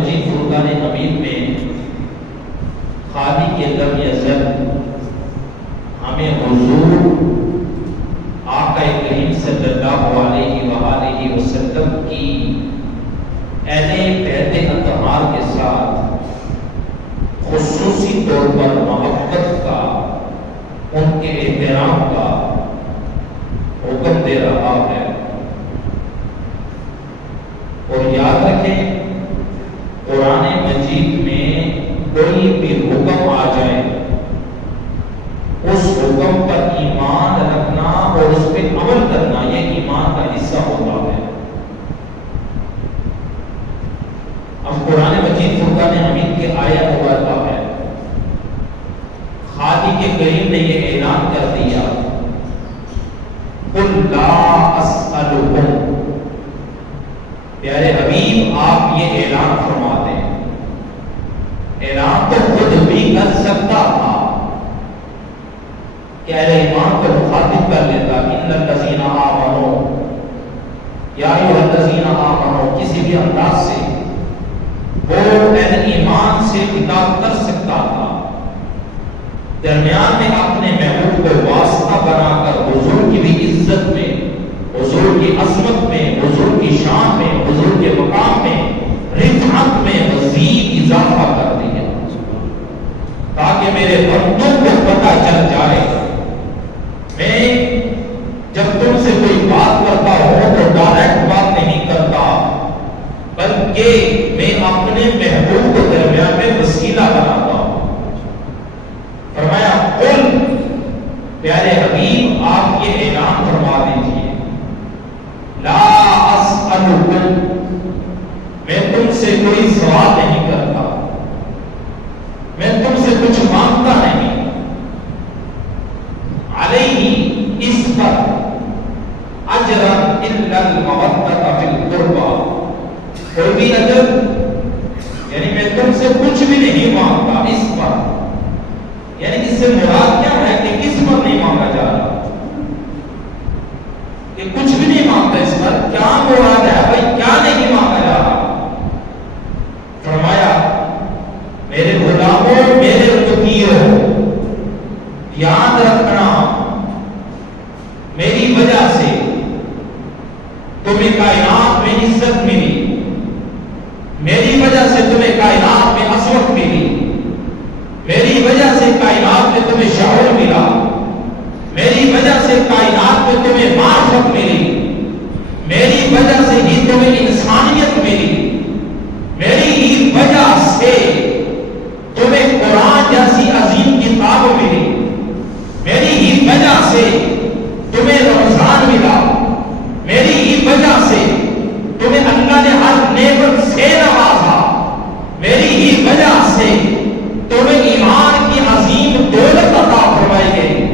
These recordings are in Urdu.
مجید فرقان حمید میں خالق لم یزل ہمیں حضور آقا کریم صلی اللہ علیہ وآلہ وسلم کی اہل بیت اطہار کے ساتھ خصوصی طور پر محبت کا، ان کے احترام کا حکم دے رہا ہے۔ اور یاد رکھیں، قرآن مجید میں کوئی بھی حکم آ جائے، اس حکم پر ایمان رکھنا اور اس پہ عمل کرنا یہ ایمان کا حصہ ہوتا ہے۔ اب قرآن مجید فرقان حمید کے آیت مبارکہ ہے، خالق کریم نے یہ اعلان کر دیا، قل لا اسألکم، پیارے حبیب آپ یہ اعلان فرما دیں۔ اعلان تو خود بھی کر سکتا تھا کہ اہل ایمان کو مخاطب کر لیتا، ان الذین آمنوا یا ایھا الذین آمنوا، کسی بھی انداز سے وہ اہل ایمان سے خطاب کر سکتا تھا، درمیان میں اپنے محبوب کو واسطہ بنا کر حضور کی بھی عزت میں، حضور کی عظمت میں، حضور کی شان میں، حضور کے مقام میں، رفعت میں مزید اضافہ کر دیا، تاکہ میرے بندوں کو پتہ چل جائے میں جب تم سے کوئی بات کرتا ہوں تو ڈائریکٹ بات نہیں کرتا، بلکہ میں اپنے محبوب کو درمیان میں وسیلہ بناتا ہوں۔ فرمایا قل، پیارے حبیب آپ یہ اعلان فرما دیجیے، لا اسألکم، میں تم سے کوئی سوال نہیں کرتا، میں تم سے کچھ مانگتا نہیں، علیہ اس پر اجرا الا المودۃ فی القربى، کوئی بھی اجر یعنی میں تم سے کچھ بھی نہیں مانگتا اس پر، یعنی اس سے مراد کیا ہے کہ کس پر نہیں مانگا جا رہا، کہ کچھ بھی نہیں مانگتا، اس پر کیا مراد ہے بھائی، کیا نہیں مانگا جا رہا؟ فرمایا میرے غلاموں، میرے مطیعوں، یاد رکھنا میری وجہ سے تمہیں کائنات میں عزت ملی، میری وجہ سے تمہیں کائنات میں عظمت ملی، میری وجہ سے کائنات میں تمہیں شعور ملا، میری وجہ سے کائنات میں تمہیں معرفت ملی، میری وجہ سے ہی تمہیں انسانیت ملی، میری ہی وجہ سے تمہیں قرآن جیسی عظیم کتاب ملی، میری ہی وجہ سے تمہیں رمضان ملا، میری ہی وجہ سے تمہیں اللہ نے ہر نعمت سے نوازا، میری ہی وجہ سے تمہیں ایمان کی عظیم دولت عطا فرمائی گئی،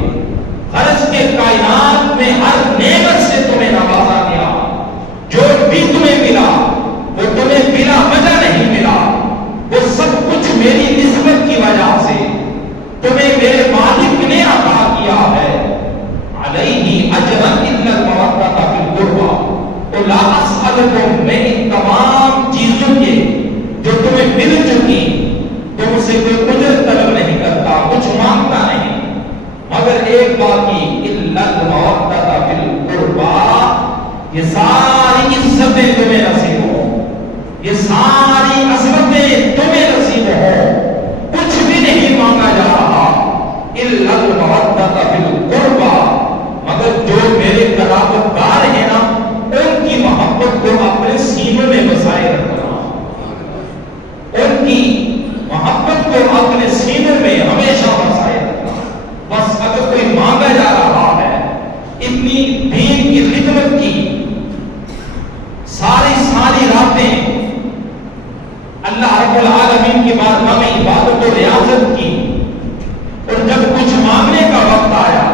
غرض کے کائنات میں ہر نعمت سے تمہیں نوازا گیا، جو بھی تمہیں ملا وہ تمہیں بلا وجہ نہیں ملا، وہ سب کچھ میری نسبت کی وجہ سے تمہیں میرے مالک نے عطا کیا ہے، علیہ اجرا الا المودۃ فی القربى، تو لا اسألکم، میں ان تمام چیزوں کے جو تمہیں مل چکی تم سے کوئی اجرت طلب نہیں کرتا، کچھ مانگتا نہیں، مگر ایک بات کی، الا المودۃ فی القربى، یہ ساری عزتیں تمہیں نصیب ہوں، یہ ساری عظمتیں تمہیں نصیب ہوں، کچھ بھی نہیں مانگا جا رہا، الا المودۃ فی القربى، مگر جو میرے قرابتدار ہیں نا ان کی محبت کو اپنے سینوں میں بسائے رکھنا، ان کی محبت کو اپنے سینوں میں ہمیشہ بسائے رکھنا۔ بس اگر کوئی مانگا جا رہا ہے اتنی دین کی خدمت کی، ساری راتیں اللہ رب العالمین کی بارگاہ میں عبادت و ریاضت کی، اور جب کچھ مانگنے کا وقت آیا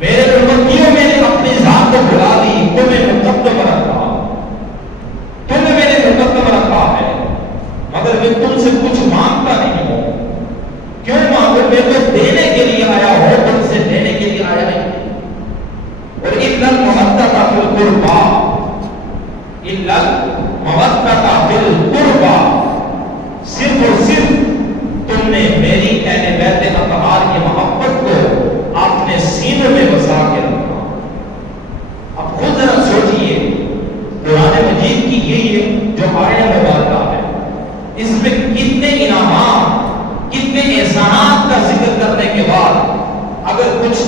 میرے امتیوں میں نے اپنی ذات کو بلا دی، تمہیں مقدم رکھا، تمہیں میں نے مقدم رکھا ہے، مگر میں تم سے کچھ مانگتا نہیں ہوں، کیوں مانگو؟ میں تو دینے کے لیے آیا ہوں، تم سے دینے کے لیے آیا نہیں۔ اور الا المودۃ فی القربى، الا المودۃ فی القربى،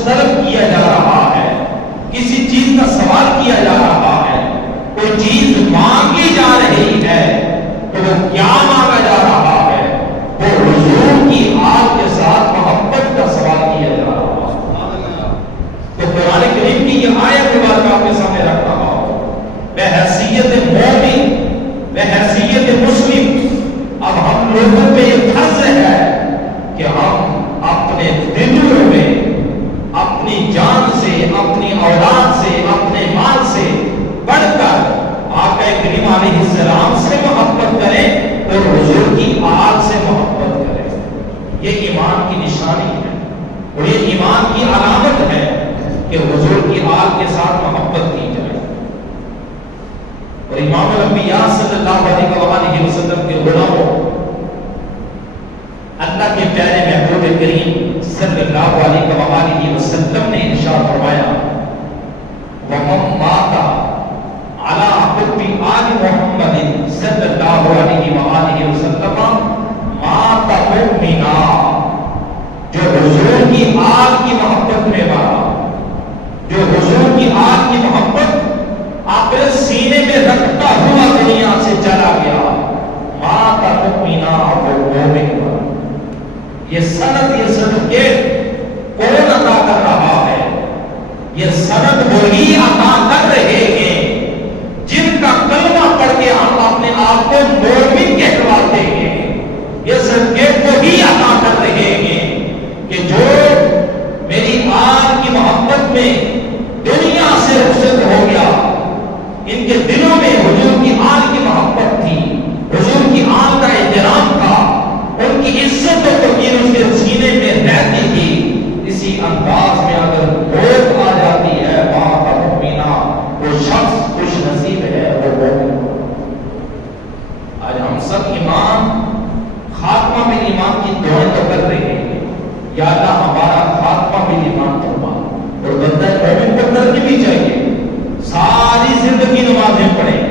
طلب کیا جا رہا ہے، کسی چیز کا سوال کیا جا رہا ہے، کوئی چیز مانگی جا رہی ہے، تو وہ کیا مانگا جا رہا ہے؟ وہ حضور کی آگ کے ساتھ محبت کا سوال کیا جا رہا ہے۔ تو قرآن کریم کی یہ آیت کے بعد میں آپ کے سامنے رکھ رہا ہوں، بحیثیت مومن، بحیثیت مسلم، اب ہم لوگوں پہ یہ فرض ہے کہ ہم اپنے دلوں میں اپنی جان سے، اپنی اولاد سے، اپنے مال سے بڑھ کر آقا کریم علیہ السلام سے محبت کریں اور حضور کی آگ سے محبت کریں۔ یہ ایمان کی نشانی ہے اور یہ ایمان کی علامت ہے کہ حضور کی آگ کے ساتھ محبت کی جائے۔ اور امام الانبیاء صلی اللہ علیہ وسلم کے غلاموں، اللہ کے پیارے محبوب کریم صلی اللہ علیہ وسلم نے ارشاد فرمایا، وَمَن مَاتَ عَلَى حُبِّ آلِ مُحَمَّدٍ صلی اللہ علیہ وسلم مَاتَ مُؤْمِنًا، جو حضور کی آگ کی محبت میں مرا، جو حضور کی آگ کی محبت اپنے سینے میں رکھتا ہوا دنیا سے چلا گیا، مَاتَ مُؤْمِنًا، وہ مومن مرا۔ یہ سند، یہ سرٹیفکیٹ کون عطا کر رہا ہے؟ یہ سند وہی عطا کر رہے ہیں جن کا کلمہ پڑھ کے ہم اپنے آپ کو مومن کہلواتے ہیں۔ یہ سرٹیفکیٹ وہی عطا کر رہے ہیں کہ جو میری آگ کی محبت میں دنیا سے رخصت ہو گیا، ان کے دلوں میں حضور کی آگ کی محبت تھی، حضور کی آگ کا احترام تھا، ان کی عزت و توقیر اس کے سینے میں رہتی تھی۔ اسی انداز میں اگر موت آ جاتی ہے وہاں کا مؤمنہ، وہ شخص خوش نصیب ہے، وہ مومن۔ آج ہم سب ایمان، خاتمہ میں ایمان کی دعائیں تو کر رہے ہیں، یا اللہ ہمارا خاتمہ میں ایمان فرما۔ اور بندہ مومن کو کرنی بھی چاہیے، ساری زندگی نمازیں پڑھیں،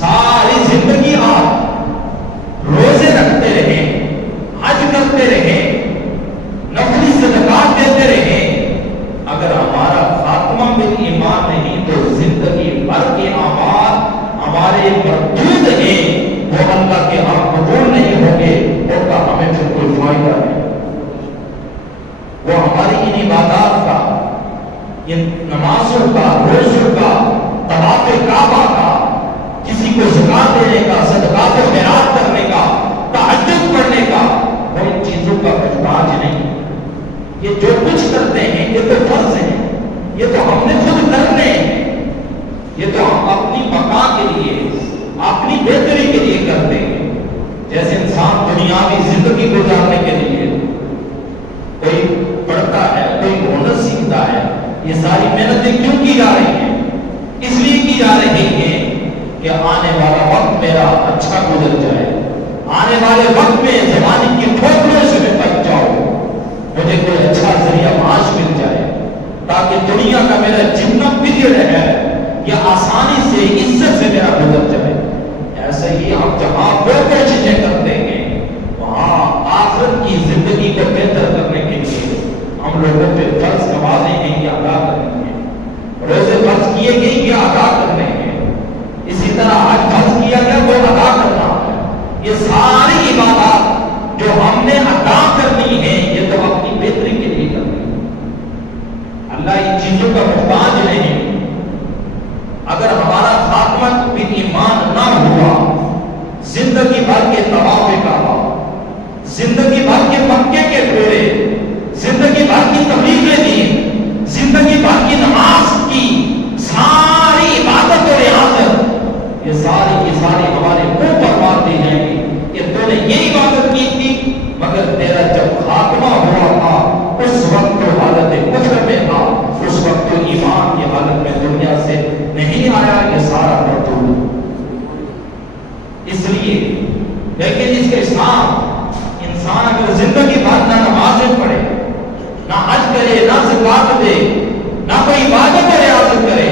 ساری زندگی آپ روزے رکھتے رہیں، حج کرتے رہیں، نفلی صدقات دیتے رہیں، اگر ہمارا خاتمہ بالایمان نہیں تو زندگی بھر کے اعمال ہمارے مردود ہیں، وہ اللہ کے ہاں قبول نہیں ہوں گے، ان کا ہمیں پھر کوئی فائدہ نہیں۔ وہ ہماری ان عبادات کا، ان نمازوں کا، روزوں کا، طواف کعبہ کا، کسی کو زکات دینے کا، صدقات و خیرات کرنے کا، تہجد پڑھنے کا، وہ ان چیزوں کا محتاج نہیں۔ یہ جو کچھ کرتے ہیں یہ تو فرض ہے، یہ تو ہم نے خود کرنے ہیں، یہ تو ہم اپنی بقا کے لیے، اپنی بہتری کے لیے کرتے ہیں۔ جیسے انسان دنیاوی زندگی گزارنے کے لیے کوئی پڑھتا ہے، کوئی ہنر سیکھتا ہے، یہ ساری محنتیں کیوں کی جا رہی ہیں؟ اس لیے کی جا رہی ہیں کہ آنے والا وقت میرا اچھا گزر جائے، آنے والے وقت میں زمانے کی ٹھوکروں سے میں بچ جاؤں، مجھے کوئی اچھا ذریعہ معاش مل جائے، تاکہ دنیا کا میرا جتنا پیریڈ ہے یہ آسانی سے، عزت سے میرا گزر جائے۔ ایسے ہی ہم جہاں وہ کوششیں کرتے ہیں، وہاں آخرت کی زندگی کو بہتر کرنے کے لیے ہم لوگوں پہ فرض نمازیں ہیں یہ ادا کرنی ہے، روزے فرض کیے گئے یہ ادا کرنے ہیں، اسی طرح حج فرض کیا گیا وہ ادا کرنا ہے۔ یہ ساری عبادات جو ہم نے ادا کرنی ہے یہ تو اپنی بہتری کے لیے کرنی ہے، اللہ ان چیزوں کا محتاج نہیں۔ اگر ہمارا خاتمہ بالایمان نہ ہوا، زندگی بھر کے طواف کعبہ، زندگی بھر کے مکے کے پھیرے، زندگی بھر کی تبلیغ دین، زندگی بھر کی نماز کی ساری عبادت اور ریاضت، یہ ساری کی ساری ہمارے منہ پر مار دی جائیں گی کہ تو نے یہ عبادت کی تھی، مگر تیرا جب خاتمہ ہوا تھا اس وقت تو حالت کفر میں تھا، اس وقت تو ایمان کی حالت میں دنیا سے نہیں آیا، یہ سارا مردود۔ اس لیے لیکن اس کے ساتھ انسان اگر زندگی بھر نہ نمازیں پڑھے، نہ حج کرے، نہ زکات دے، نہ کوئی عبادت و ریاضت کرے،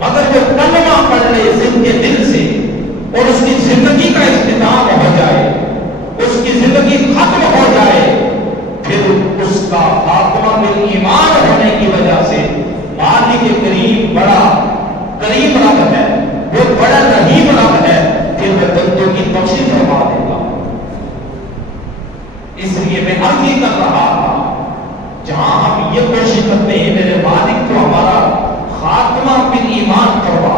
مگر وہ کلمہ پڑھ لے ذل کے دل سے اور اس کی زندگی کا اختتام ہو جائے، اس کی زندگی ختم ہو جائے، پھر اس کا خاتمہ بالایمان ہونے کی وجہ سے مالک کریم بڑا کریم رب ہے، وہ بڑا رحیم رب ہے، پھر وہ بندوں کی بخشش فرما دے گا۔ اس لیے میں عرض ہی کر رہا تھا، جہاں ہم یہ کوشش کرتے ہیں میرے مالک تو ہمارا خاتمہ بالایمان کروا،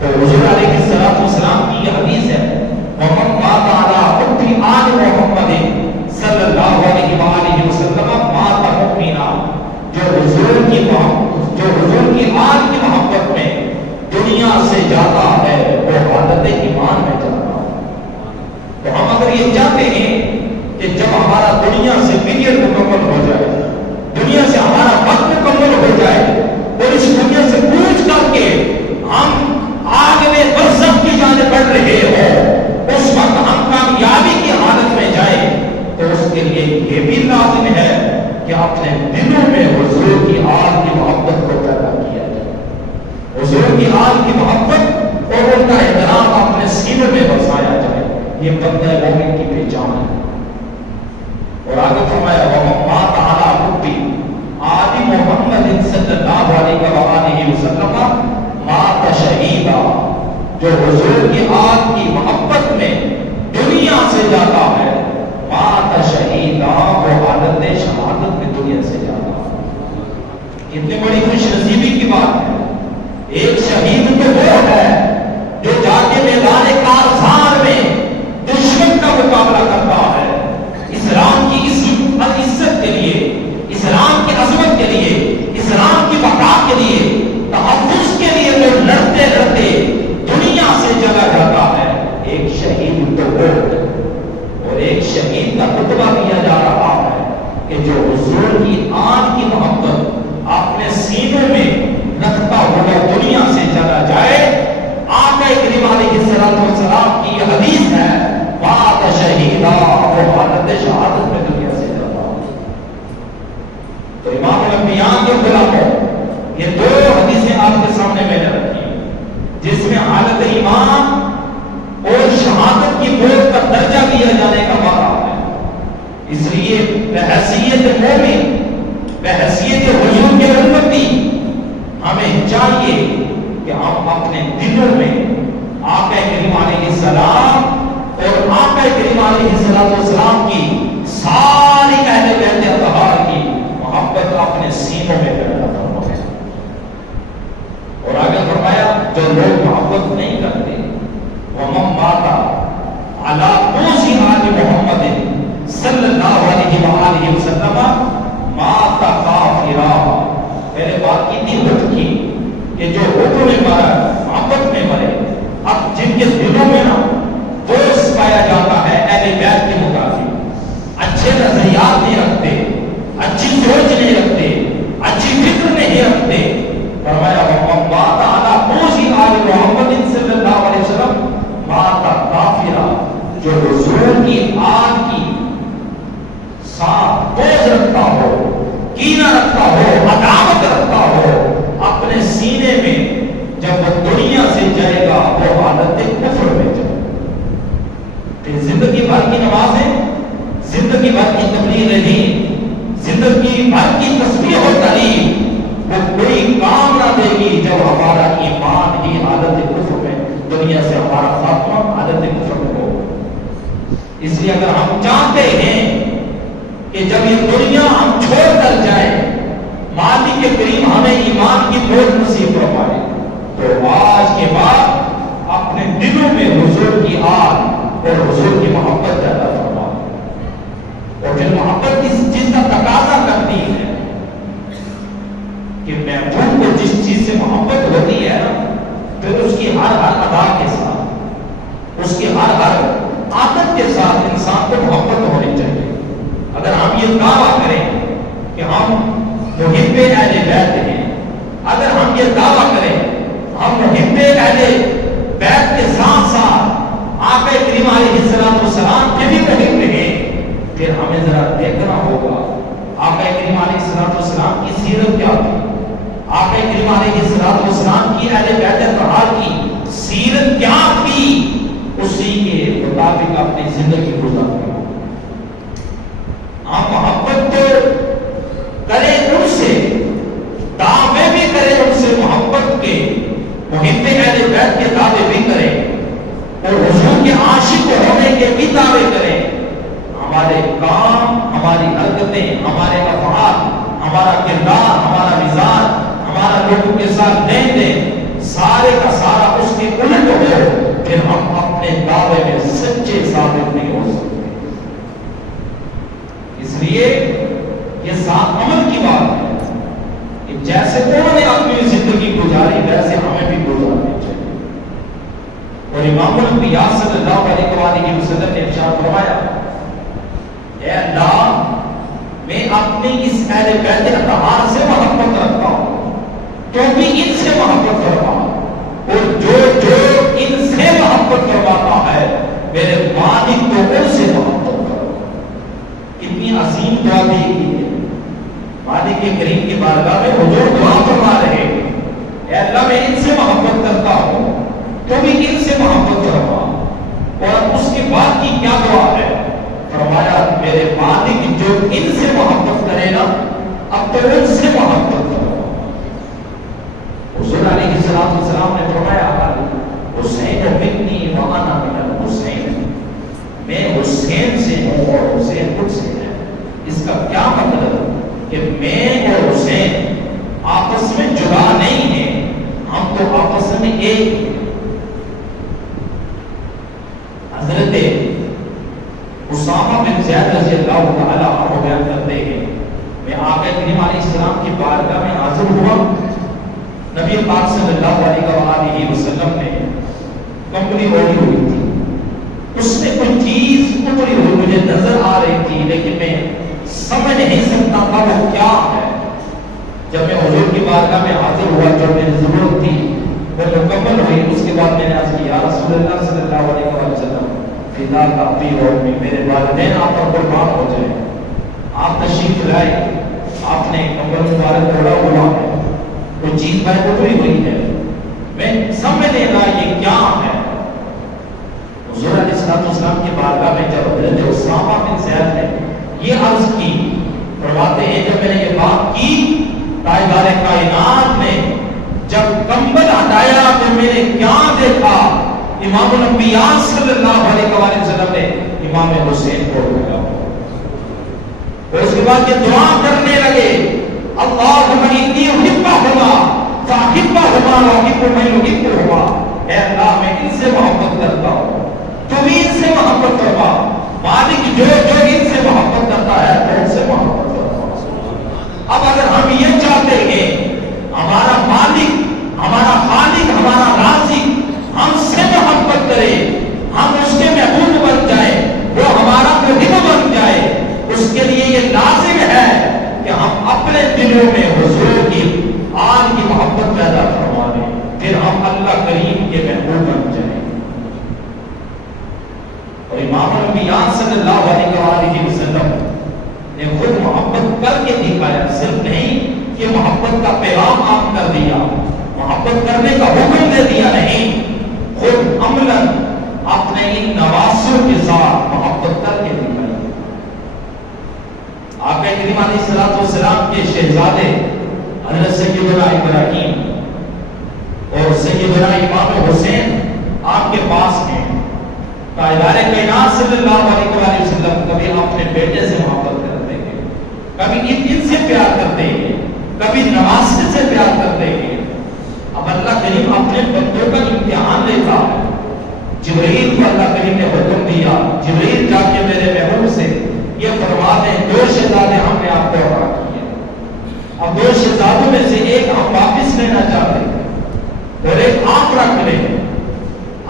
تو حضور علیہ الصلوۃ والسلام کی یہ حدیث ہے، محمد مات علی حب آل محمد صلی اللہ علیہ وآلہ وسلم مات مؤمنا، جو حضور کی آل کی محبت میں دنیا سے جاتا ہے وہ حالت ایمان میں جاتا ہے۔ تو ہم اگر یہ چاہتے ہیں کہ جب ہمارا دنیا سے پیریڈ مکمل ہو جائے، دنیا سے ہمارا وقت مکمل ہو جائے اور اس دنیا سے کوچ کر کے ہم آگے میں برزخ کی جانب بڑھ رہے ہو، اس وقت ہم کامیابی کی حالت میں جائیں، تو اس کے لیے یہ بھی لازم ہے کہ اپنے دلوں میں حضور کی آل کی محبت کو پیدا کیا جائے، حضور کی آل کی محبت اور ان کا احترام اپنے سینوں میں بسایا جائے۔ یہ بندہ مومن کی پہچان ہے۔ اور آگے فرمایا وَمَن مَاتَ عَلَىٰ حُبِّ آلِ مُحَمَّدٍ صلی اللہ علیہ وآلہ وسلم مات شہیدا، جو حضور کی آل کی محبت میں دنیا سے جاتا ہے، مات شہیدا، وہ حالت شہادت میں دنیا سے جاتا ہے۔ کتنی بڑی خوش نصیبی کی بات ہے۔ ایک شہید تو وہ ہے جو جا کے میدان کارزار میں دشمن کا مقابلہ کرتا ہے، اسلام کی عزت کے لیے، اسلام کی عظمت کے لیے، اسلام کی بقا کے لیے، تحفظ کے لیے وہ لڑتے لڑتے دنیا سے چلا جاتا ہے۔ ایک شہید تو وہ، اور ایک شہید کا خطبہ دیا جا رہا ہے کہ جو حضور کی آن کی محبت اپنے سینوں میں رکھتا ہوا دنیا سے چلا جائے۔ آقا کریم علیہ السلام کی یہ حدیث ہے، مات شہیدا، وہ حالت شہادت میں دنیا سے جاتا ہے۔ تو امام الانبیاء کے خلاف یہ دو حدیثیں آپ کے سامنے میں نے رکھی ہیں، جس میں حالت ایمان اور شہادت کی موت کا درجہ دیا جانے کا وعدہ ہے۔ اس لیے بحیثیت مومن، بحیثیت حضور کے امتی، ہمیں چاہیے کہ ہم اپنے دلوں میں آقا کریم علیہ السلام اور آقا کریم علیہ السلام کی ساری اہل بیت اطہار کی محبت اپنے سینوں میں پیدا فرمائے۔ اور آگے فرمایا جو لوگ محبت نہیں کرتے، وَمَن مَاتَ عَلَىٰ بُغْضِ آلِ مُحَمَّدٍ صلی اللہ علیہ وآلہ وسلم مَاتَ کافرا۔ پہلے بات کی تھی حکم کی کہ جو حکم میں مرا، محبت میں مرے، اب جن کے دلوں میں نا بغض پایا جاتا ہے اہل بیت کے مطابق، اچھے نظریات نہیں رکھتے، اچھی سوچ نہیں رکھتے، اچھی فکر نہیں رکھتے، فرمایا وَمَن مَاتَ عَلَىٰ بُغْضِ آلِ مُحَمَّدٍ صلی اللہ علیہ وسلم مَاتَ کافرا، جو حضور کی آل کی ساتھ بغض رکھتا ہو، کینہ رکھتا ہو، عداوت رکھتا ہو اپنے سینے میں، جب وہ دنیا سے جائے گا وہ حالت کفر میں جائے گا۔ پھر زندگی بھر کی نمازیں، زندگی بھر کی تبلیغ دین، زندگی بھر کی تسبیح و تعلیم، وہ کوئی کام نہ دے گی جب ہمارا ایمان ہی حالت کفر میں، دنیا سے ہمارا خاتمہ حالت کفر میں ہو۔ اس لیے اگر ہم چاہتے ہیں کہ جب یہ دنیا ہم چھوڑ کر جائیں، مالک کریم ہمیں ایمان کی موت نصیب فرمائے، تو آج کے بعد اپنے دلوں میں حضور کی آل اور حضور کی محبت پیدا فرمائے۔ اور پھر محبت کس چیز کا تقاضا کرتی ہے کہ محبوب کو جس چیز سے محبت ہوتی ہے نا، پھر اس کی ہر ادا کے ساتھ، اس کی ہر عادت کے ساتھ انسان کو محبت ہونی چاہیے۔ اگر ہم یہ دعویٰ کریں کہ ہم محب اہل بیت ہیں، اگر ہم یہ دعویٰ کریں ہم محب اہل بیت کے ساتھ ساتھ آقا کریم علیہ السلام کے بھی محب ہیں، پھر ہمیں ذرا دیکھنا ہوگا آقا کریم علیہ السلام کی سیرت کیا تھی، آقا کریم علیہ السلام کی اہل بیت اطہار کی سیرت کیا تھی، اسی کے مطابق اپنی زندگی گزارنا۔ ہم محبت ہونے کے بھی دعوے کریں، ہمارے کام، ہماری حرکتیں، ہمارے افعال، ہمارا کردار، ہمارا مزاج، ہمارا لوگوں کے ساتھ لین دین سارے کا سارا اس کے الٹ ہو، پھر ہم اپنے دعوے میں سچے ثابت نہیں ہو سکتے۔ اس لیے یہ ساتھ عمل کی بات ہے کہ جیسے انہوں نے اپنی زندگی گزاری ویسے ہمیں بھی گزارنی چاہیے۔ اور امام الانبیاء صلی اللہ علیہ وسلم نے ارشاد فرمایا، اے اللہ میں اپنی اس اہل بیت اطہار سے محبت رکھتا ہوں تو بھی ان سے محبت کرتا ہوں، اور جو ان سے محبت کرواتا ہے میرے مالک کو ان سے محبت کرو۔ کتنی عظیم دعا دی گئی ہے، مالک کریم کی بارگاہ میں حضور دعا فرما رہے ہیں، اے اللہ میں ان سے محبت کرتا ہوں تو بھی ان سے محبت کروا۔ اور اس کے بعد کی کیا دعا ہے؟ فرمایا میرے مالک جو ان سے محبت کرے نا اب تو ان سے محبت کرو۔ حضور علیہ السلام نے فرمایا حسین منی وانا من الحسین، میں حسین سے ہوں اور حسین مجھ سے ہے۔ اس کا کیا مطلب کہ میں اور حسین آپس میں جدا نہیں ہیں، ہم تو آپس میں ایک ہیں۔ حضرت اسامہ بن زید رضی اللہ تعالی عنہ بیان کرتے ہیں، میں آقا کریم علیہ السلام کی بارگاہ میں حاضر ہوا، نبی پاک صلی اللہ علیہ وسلم نے کمبلی اوڑھی ہوئی تھی، اس میں کوئی چیز اتری ہوئی مجھے نظر آ رہی تھی لیکن میں سمجھ نہیں سکتا تھا وہ کیا ہے۔ جب میں حضور کی بارگاہ میں حاضر ہوا، جو میری ضرورت تھی وہ مکمل ہوئی، اس کے بعد میں نے عرض کیا رسول اللہ صلی اللہ علیہ وسلم فدا کافی اور میرے والدین آپ پر قربان ہو جائیں، آپ تشریف لائے، آپ نے کمبل مبارک اوڑھا ہوا ہے، وہ چیز میں اتری ہوئی ہے، میں سمجھ نہیں رہا یہ کیا ہے۔ حضور علیہ السلام کی بارگاہ میں جب حضرت اسامہ بن زید نے یہ عرض کی، فرماتے ہیں جب میں نے یہ بات کی تاجدار کائنات نے جب کمبل ہٹایا تو میں نے کیا دیکھا، امام الانبیاء صلی اللہ علیہ وسلم نے امام حسین کو اٹھایا اور اس کے بعد یہ دعا کرنے لگے، اللہم انی احبہما فاحبہما واحب من یحبہما، اے اللہ میں ان سے محبت کرتا ہوں تو بھی ان سے محبت کروا، مالک جو ان سے محبت کرتا ہے تو ان سے محبت کرتا۔ اب اگر ہم یہ چاہتے ہیں ہمارا مالک، ہمارا خالق، ہمارا رازق ہم سے محبت کرے، ہم اس کے محبوب بن جائے، وہ ہمارا محب بن جائے، اس کے لیے یہ لازم ہے کہ ہم اپنے دلوں میں حضور کی آن کی محبت پیدا فرما دیں، پھر ہم اللہ کریم کے محبوب بن جائیں۔ اور امام الانبیاء صلی اللہ علیہ وسلم نے خود محبت کر کے دکھایا، صرف نہیں کہ محبت کا پیغام عام کر دیا، محبت کرنے کا حکم دے دیا، نہیں، خود عملاً اپنے ان نواسوں کے ساتھ محبت کر کے دکھائی۔ آقا کریم علیہ السلام کے شہزادے حضرت سیدنا ابراہیم اور سیدنا امام حسین آپ کے پاس ہیں، تاجدار کائنات صلی اللہ علیہ وسلم کبھی اپنے بیٹے سے محبت کرتے ہیں، کبھی ان سے پیار کرتے ہیں، کبھی نواسے سے پیار کرتے ہیں۔ اب اللہ کریم اپنے بندوں کا امتحان لیتا ہے، جبرائیل کو اللہ کریم نے حکم دیا، جبرائیل جا کے میرے محبوب سے یہ فرما دیں دو شہزادے ہم نے آپ کو عطا کیے، اب دو شہزادوں میں سے ایک ہم واپس لینا چاہتے ہیں اور ایک آپ رکھ لیں۔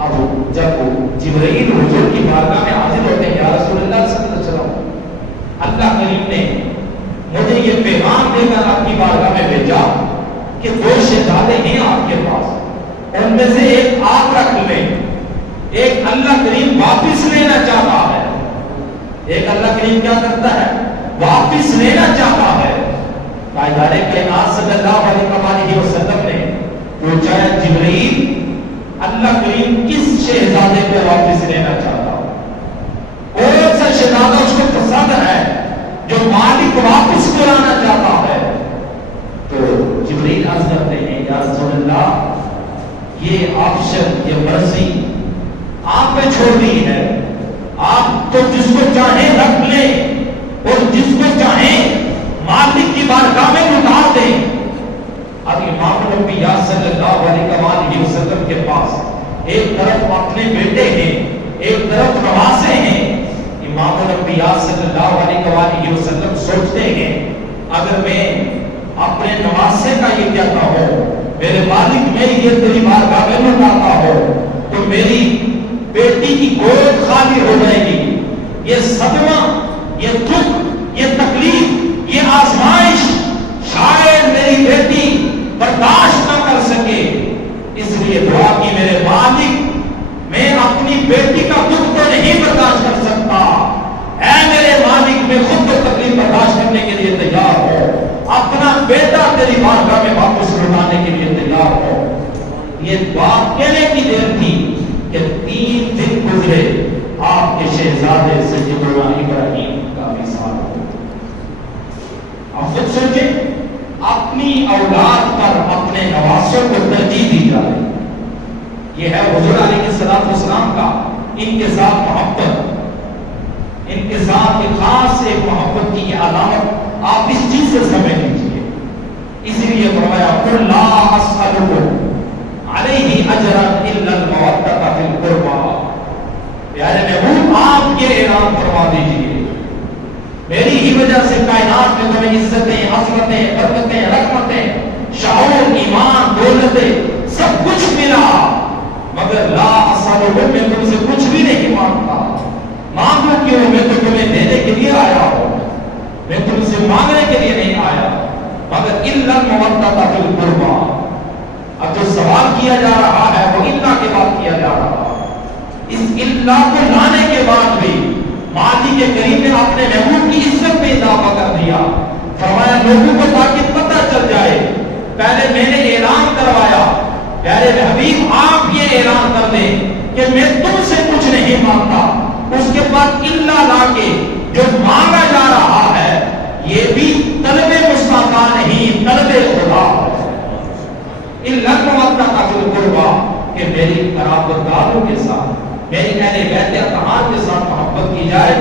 اب جب جبرائیل حضور کی بارگاہ میں حاضر ہوتے ہیں، یا رسول اللہ صلی اللہ علیہ وسلم اللہ کریم نے مجھے یہ پیغام دے کر آپ کی بارگاہ میں بھیجا کہ دو شہزادے ہیں آپ کے پاس، ان میں سے ایک آپ رکھ لیں، ایک اللہ کریم واپس لینا چاہتا ہے، ایک اللہ کریم کیا کرتا ہے واپس لینا چاہتا ہے۔ تاجدار کائنات صلی اللہ علیہ وسلم نے پوچھا جبرائیل اللہ کریم کس شہزادے کو واپس لینا چاہتا ہو، کون سا شہزادہ اس کو پسند ہے جو مالک واپس کرانا چاہتا ہے؟ تو جبرائیل عرض کرتے ہیں یا رسول اللہ یہ آپشن، یہ مرضی آپ پہ چھوڑ دی ہے، آپ تو جس کو چاہیں رکھ لیں اور جس کو چاہیں مالک کی بارگاہ میں اٹھا دیں۔ اب امام الانبیاء صلی اللہ علیہ وسلم کے پاس ایک طرف اپنے بیٹے ہیں، ایک طرف نواسے ہیں۔ امام الانبیاء صلی اللہ علیہ وسلم سوچتے ہیں اگر میں اپنے نواسے کا یہ کہتا ہوں میرے مالک میں یہ تیری بارگاہ میں لوٹاتا ہو تو میری بیٹی کی گود خالی ہو جائے گی۔ یہ صدمہ، یہ دکھ، یہ تکلیف، یہ آزمائش شاید میری بیٹی برداشت نہ کر سکے، اس لیے دعا کی میرے مالک میں اپنی بیٹی کا دکھ تو نہیں برداشت کر سکتا، اے میرے مالک میں خود کو تکلیف برداشت کرنے کے لیے تیار ہو، اپنا بیٹا تیری بارگاہ میں واپس لوٹانے کے لیے تیار ہو۔ یہ بات کہنے کی دیر تھی کہ 3 دن گزرے، آپ کے شہزادے سیدنا ابراہیم کا وصال ہو۔ اب خود سوچیں، اپنی اولاد پر اپنے نواسوں کو ترجیح دی جائے، یہ ہے حضور علیہ السلام کا ان کے ساتھ محبت، ان کے ساتھ ایک خاص ایک محبت کی علامت آپ اس چیز سے سمجھ لیجیے۔ اسی لیے فرمایا قل لا اسألکم علیہ اجرا الا المودۃ فی القربى۔ پیارے محبوب آپ یہ اعلان فرما دیجیے میری ہی وجہ سے کائنات میں تمہیں عزتیں، عظمتیں، برکتیں، رحمتیں، شعور، ایمان، دولتیں سب کچھ ملا، مگر لا اسألکم میں تم سے کچھ بھی نہیں مانگتا۔ مانگو کیوں؟ میں تو تمہیں دینے کے لیے آیا ہوں، میں تم سے مانگنے کے لیے نہیں آیا، مگر الا المودۃ فی القربى۔ اب جو سوال کیا جا رہا ہے وہ الا کے بعد کیا جا رہا ہے۔ اس الا کو لانے کے بعد بھی ماضی کے کریم نے اپنے محبوب کی عزت میں اضافہ کر دیا، فرمایا لوگوں کو تاکہ پتہ چل جائے، پہلے میں نے اعلان کروایا، پیارے حبیب آپ یہ اعلان کر دیں کہ میں تم سے کچھ نہیں مانگتا، اس کے بعد الا لا کے جو مانگا جا رہا ہے یہ بھی طلب مصطفیٰ نہیں، طلب خدا ہے۔ الا المودۃ فی القربى کہ میری قرابت داروں کے ساتھ، میری اہل بیت اطہار کے ساتھ محبت کی جائے،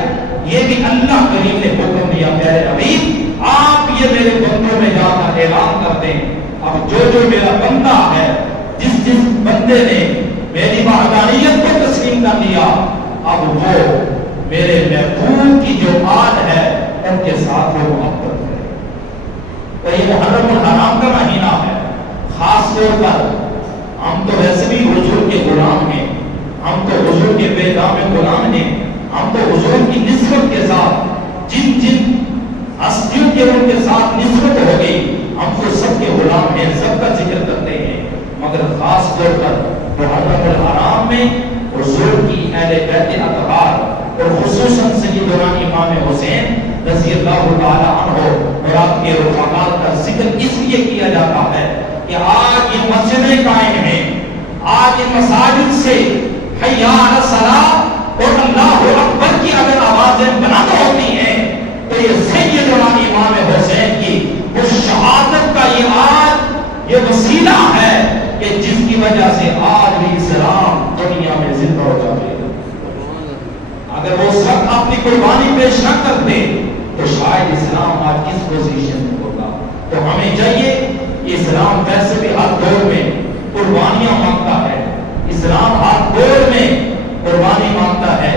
یہ بھی اللہ کریم نے حکم دیا۔ پیارے حبیب آپ یہ میرے بندوں میں جا کر اعلان کر دیں، اب جو میرا بندہ ہے، جس بندے نے میری وحدانیت کو تسلیم کر لیا، اب وہ میرے محبوب کی جو آل ہے ان کے ساتھ وہ محبت ہے۔ تو یہ محرم الحرام کا مہینہ ہے، خاص طور پر ہم تو ویسے بھی حضور کے غلام ہیں، ہم تو حضور کے بے دام غلام ہیں، ہم تو حضور کی نسبت کے ساتھ جن ہستیوں کے ان کے ساتھ نسبت ہو گئی، ہم تو سب کے غلام ہیں، سب کا ذکر کرتے ہیں، مگر خاص طور پر محرم الحرام میں حضور کی اہل بیت اطہار اور خصوصاً سیدنا امام حسین رضی اللہ تعالی عنہ اور آپ کے رفقاء کا ذکر اس لیے کیا جاتا ہے کہ آج یہ مسجدیں قائم ہیں، آج ان مساجد سے حی علی الصلاۃ اور اللہ اکبر کی اگر آوازیں بلند ہوتی ہیں تو یہ سیدنا امام حسین کی اس شہادت کا یہ وسیلہ ہے کہ جس کی وجہ سے آج بھی اسلام دنیا میں زندہ ہو جاتے ہیں۔ اگر وہ سب اپنی قربانی پیش نہ کرتے تو شاید اسلام آج کس پوزیشن میں ہوگا۔ تو ہمیں چاہیے کہ اسلام ویسے بھی ہر دور میں قربانیاں مانگتا ہے، اسلام ہر دور میں قربانی مانگتا ہے،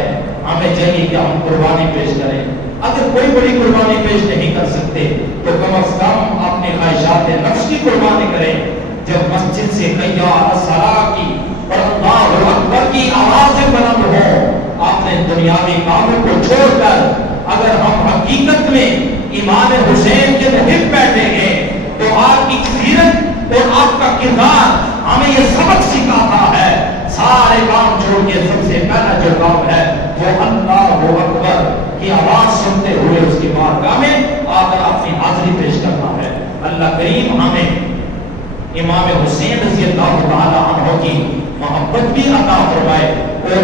ہمیں چاہیے کہ ہم قربانی پیش کریں۔ اگر کوئی بڑی قربانی پیش نہیں کر سکتے تو کم از کم اپنے خواہشات نفس کی قربانی کریں۔ جب مسجد سے حی علی الصلاۃ کی اور اللہ اکبر کی آوازیں بلند ہوں، آپ نے دنیاوی کاموں کو چھوڑ کر اگر ہم حقیقت میں امام حسین کے محب بیٹھے ہیں تو آپ کی سیرت اور آپ کا کردار ہمیں یہ سبق سکھاتا ہے، سارے کام چھوڑ کے سب سے پہلا جو کام ہے وہ اللہ اکبر کی آواز سنتے ہوئے اس کی بارگاہ میں آ کر اپنی حاضری پیش کرنا ہے۔ اللہ کریم ہمیں امام حسین رضی اللہ تعالی عنہ کی محبت بھی عطا فرمائے اور